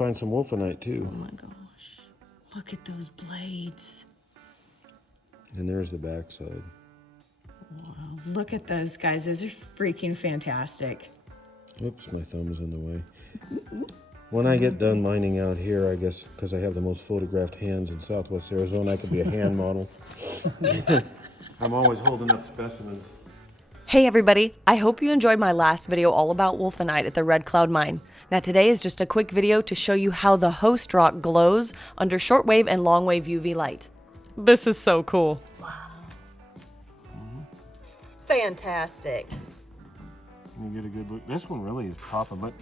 Find some wolfenite too. Oh my gosh. Look at those blades. And there's the backside. Wow. Look at those guys. Those are freaking fantastic. Oops, my thumb is in the way. When I get done mining out here, I guess because I have the most photographed hands in Southwest Arizona, I could be a hand model. I'm always holding up specimens. Hey everybody, I hope you enjoyed my last video all about wolfenite at the Red Cloud Mine. Now today is just a quick video to show you how the host rock glows under shortwave and longwave UV light. This is so cool. Wow. Fantastic. You get a good look. This one really is popping, but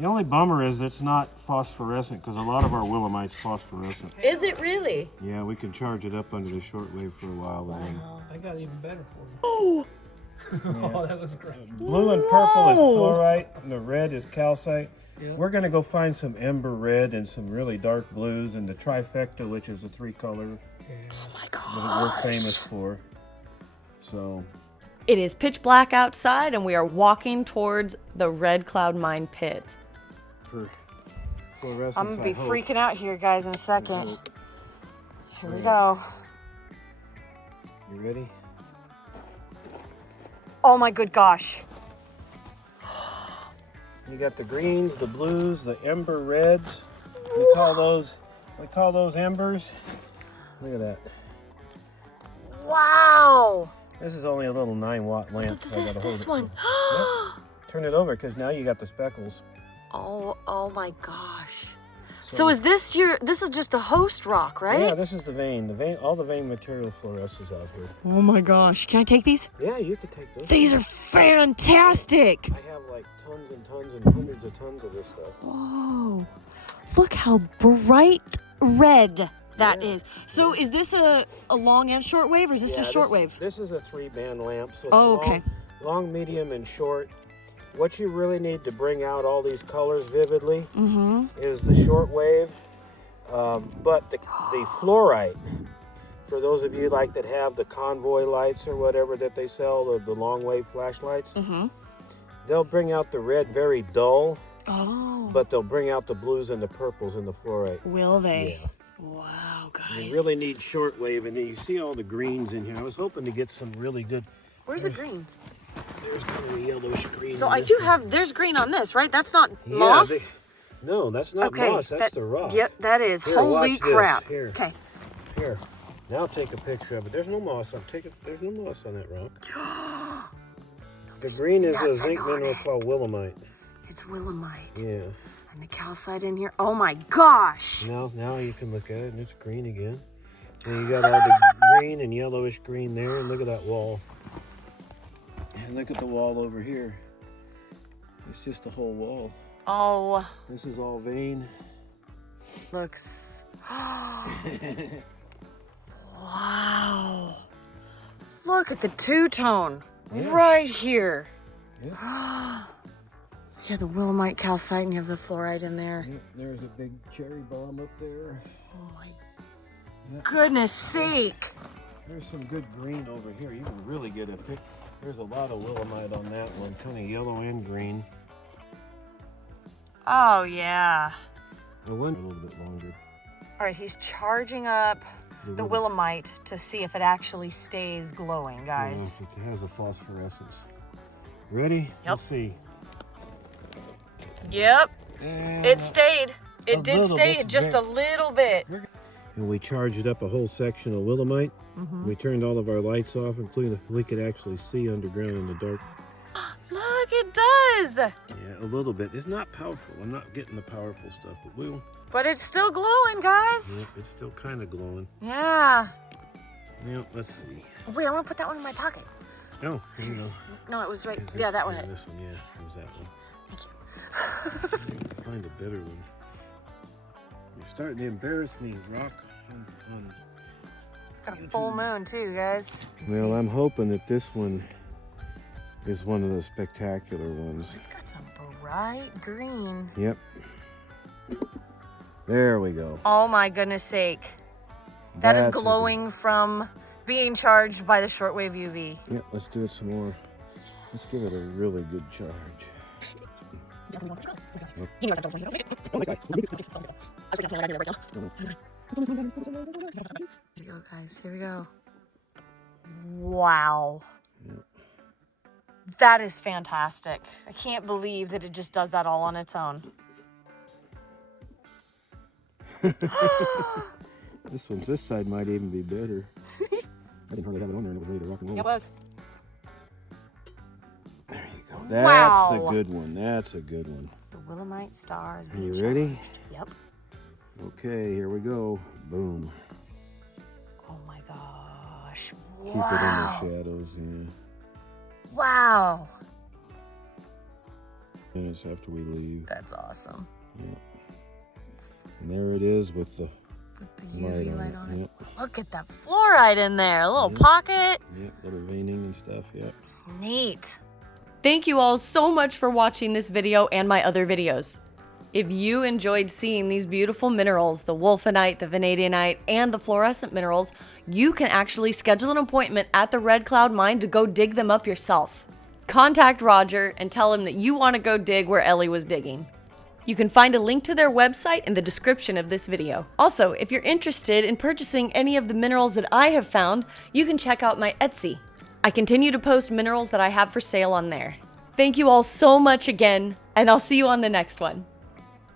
the only bummer is it's not phosphorescent because a lot of our willemite's phosphorescent. Is it really? Yeah, we can charge it up under the shortwave for a while. Wow, I got even better for you. Oh! Oh, that looks great. Blue and purple is fluorite, and the red is calcite. Yep. We're going to go find some ember red and some really dark blues and the trifecta, which is a three-color Oh my that gosh. we're famous for. So, It is pitch black outside and we are walking towards the Red Cloud Mine pit. for fluorescence, I'm gonna be I hope. freaking out here, guys, in a I second. hope. Here we go. You ready? Oh my good gosh. You got the greens, the blues, the ember reds. We call those embers. Look at that. Wow. This is only a little 9-watt lamp. so I gotta hold This it. one. Yep. Turn it over because now you got the speckles. Oh my gosh. So is this this is just the host rock, right? Yeah, this is the vein. All the vein material fluoresces out here. Oh my gosh. Can I take these? Yeah, you could take those. These are fantastic. I have like tons and tons and hundreds of tons of this stuff. Whoa. Look how bright red that is. So is this a long and short wave or is this just short wave? This is a 3-band lamp. So it's Okay. long, medium, and short. What you really need to bring out all these colors vividly is the short wave, but the fluorite, for those of you like that have the convoy lights or whatever that they sell, the long wave flashlights, they'll bring out the red very dull, but they'll bring out the blues and the purples in the fluorite. Will they? Yeah. Wow, You guys. really need short wave, and then you see all the greens in here. I was hoping to get some really good. Where's the greens? There's kind of a yellowish green. So in I this do one. have, there's green on this, right? That's not Yeah, moss? No, that's not moss. That's the rock. Yep, that is. Here, Holy watch this. crap. Here. Okay. Here, now take a picture of it. There's no moss. There's no moss on that rock. The green is a zinc mineral called willemite. It's willemite. Yeah. And the calcite in here. Oh my gosh. Now you can look at it, and it's green again. And you got all the green and yellowish green there, and look at that wall. And look at the wall over here. It's just a whole wall. Oh, This is all vein. looks. Wow. Look at the two-tone right here. Yeah. You have the willemite calcite and you have the fluoride in there. Yep, there's a big cherry bomb up there. Oh my Yep. goodness sake. There's some good green over here. You can really get a pic. There's a lot of willemite on that one, kind of yellow and green. Oh yeah. I went a little bit longer. All right, he's charging up the willemite to see if it actually stays glowing, guys. Yeah, it has a phosphorescence. Ready? Yep. Let's see. Yep, And it stayed. a It did little stay bit, just a little bit. And we charged up a whole section of willemite. We turned all of our lights off, including we could actually see underground in the dark. Look, it does. Yeah, a little bit. It's not powerful. I'm not getting the powerful stuff, but we'll. But it's still glowing, guys. Yep, it's still kind of glowing. Yeah. Yep, let's see. Wait, I want to put that one in my pocket. Oh, here you go. No, it was right. Is Yeah, this- that one. This one, yeah, it was that one. Thank you. I need to find a better one. You're starting to embarrass me, Rock. On Got a full moon too, guys. Well, I'm hoping that this one is one of the spectacular ones. It's got some bright green. Yep. There we go. Oh my goodness sake. That is That's a good glowing from being charged by the shortwave UV. Yep, let's do it some more. Let's give it a really good charge. we go, guys. Here we go. Wow. That is fantastic. I can't believe that it just does that all on its own. This side might even be better. I didn't hardly have it on there and it was ready to rock and roll. It was. There you go. That's Wow. the good one. That's a good one. The Willemite star. Are you ready? Yep. Okay, here we go. Boom. Oh my gosh. Keep Wow. it in the shadows, yeah. Wow. Minutes after we leave. That's awesome. Yeah. And there it is with the UV light on it. Yep. Look at that fluorite in there. A little pocket. Yep, little veining and stuff, yep. Neat. Thank you all so much for watching this video and my other videos. If you enjoyed seeing these beautiful minerals, the wolfenite, the vanadionite, and the fluorescent minerals, you can actually schedule an appointment at the Red Cloud Mine to go dig them up yourself. Contact Roger and tell him that you want to go dig where Elley was digging. You can find a link to their website in the description of this video. Also, if you're interested in purchasing any of the minerals that I have found, you can check out my Etsy. I continue to post minerals that I have for sale on there. Thank you all so much again, and I'll see you on the next one.